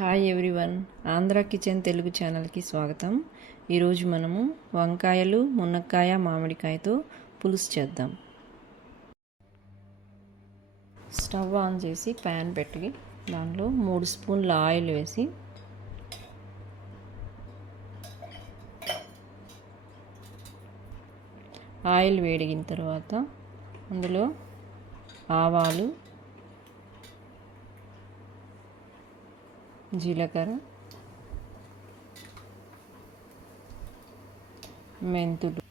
Hi everyone, Andhra kitchen Telugu ఛానల్కి స్వాగతం. ఈరోజు మనము వంకాయలు, మునక్కాయ, మామిడికాయతో పులుసు చేద్దాం. స్టవ్ ఆన్ చేసి ప్యాన్ పెట్టి దాంట్లో 3 స్పూన్ల ఆయిల్ వేసి ఆయిల్ వేడిగిన తర్వాత అందులో ఆవాలు, జీలకర్ర, మెంతులు,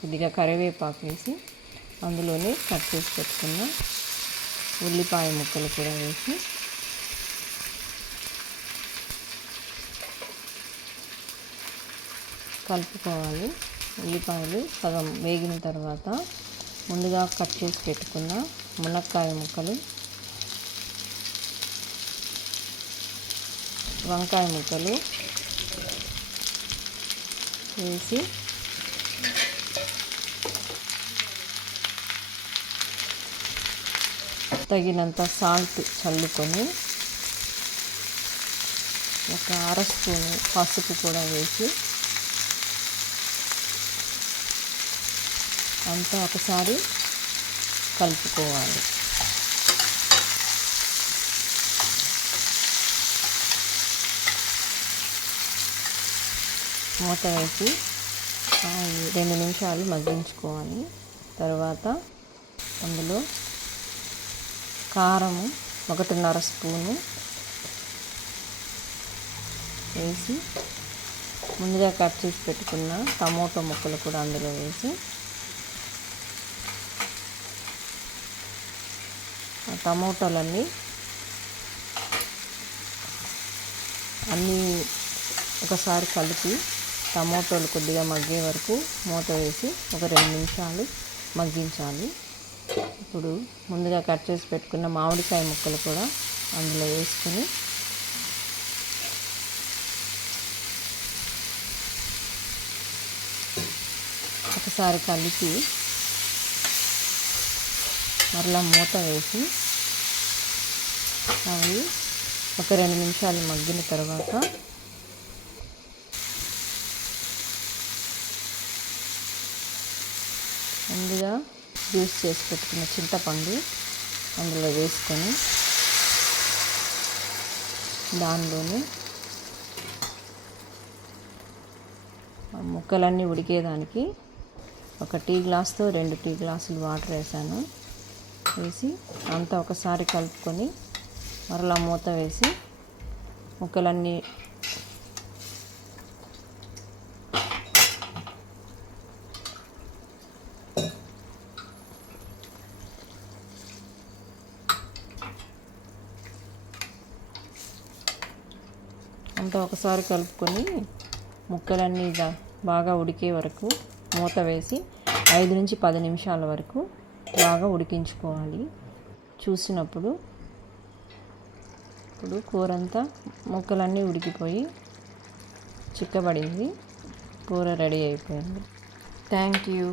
కొద్దిగా కరివేపాకు వేసి అందులోనే కట్ చేసి పెట్టుకున్న ఉల్లిపాయ ముక్కలు కూడా వేసి కలుపుకోవాలి. ఉల్లిపాయలు సగం వేగిన తర్వాత ముందుగా కట్ చేసి పెట్టుకున్న మునక్కాయ ముక్కలు, వంకాయ ముక్కలు వేసి తగినంత సాల్ట్ చల్లుకొని ఒక అర స్పూను పసుపు కూడా వేసి అంతా ఒకసారి కలుపుకోవాలి. మూత వేసి 2 నిమిషాలు మగ్గించుకోవాలి. తర్వాత అందులో కారము 1.5 స్పూను వేసి ముందుగా కట్ చేసి పెట్టుకున్న టమోటో ముక్కలు కూడా అందులో వేసి టమోటాలన్నీ ఒకసారి కలిపి టమోటాలు కొద్దిగా మగ్గే వరకు మూత వేసి ఒక 2 నిమిషాలు మగ్గించాలి. ఇప్పుడు ముందుగా కట్ చేసి పెట్టుకున్న మామిడికాయ ముక్కలు కూడా అందులో వేసుకొని ఒకసారి కలిపి మరలా మూత వేసి అవి ఒక 2 నిమిషాలు మగ్గిన తర్వాత ముందుగా జ్యూస్ చేసి పెట్టుకున్న చింతపండు అందులో వేసుకొని దానిలోని ముక్కలన్నీ ఉడికేదానికి ఒక టీ గ్లాస్తో 2 టీ గ్లాసులు వాటర్ వేసాను. వేసి అంతా ఒకసారి కలుపుకొని మరలా మూత వేసి ముక్కలన్నీ అంతా ఒకసారి కలుపుకొని ముక్కలన్నీ బాగా ఉడికే వరకు మూత వేసి 5 నుంచి 10 నిమిషాల వరకు బాగా ఉడికించుకోవాలి. చూసినప్పుడు ఇప్పుడు కూర అంతా ముక్కలన్నీ ఉడికిపోయి చిక్కబడింది. కూర రెడీ అయిపోయింది. Thank you.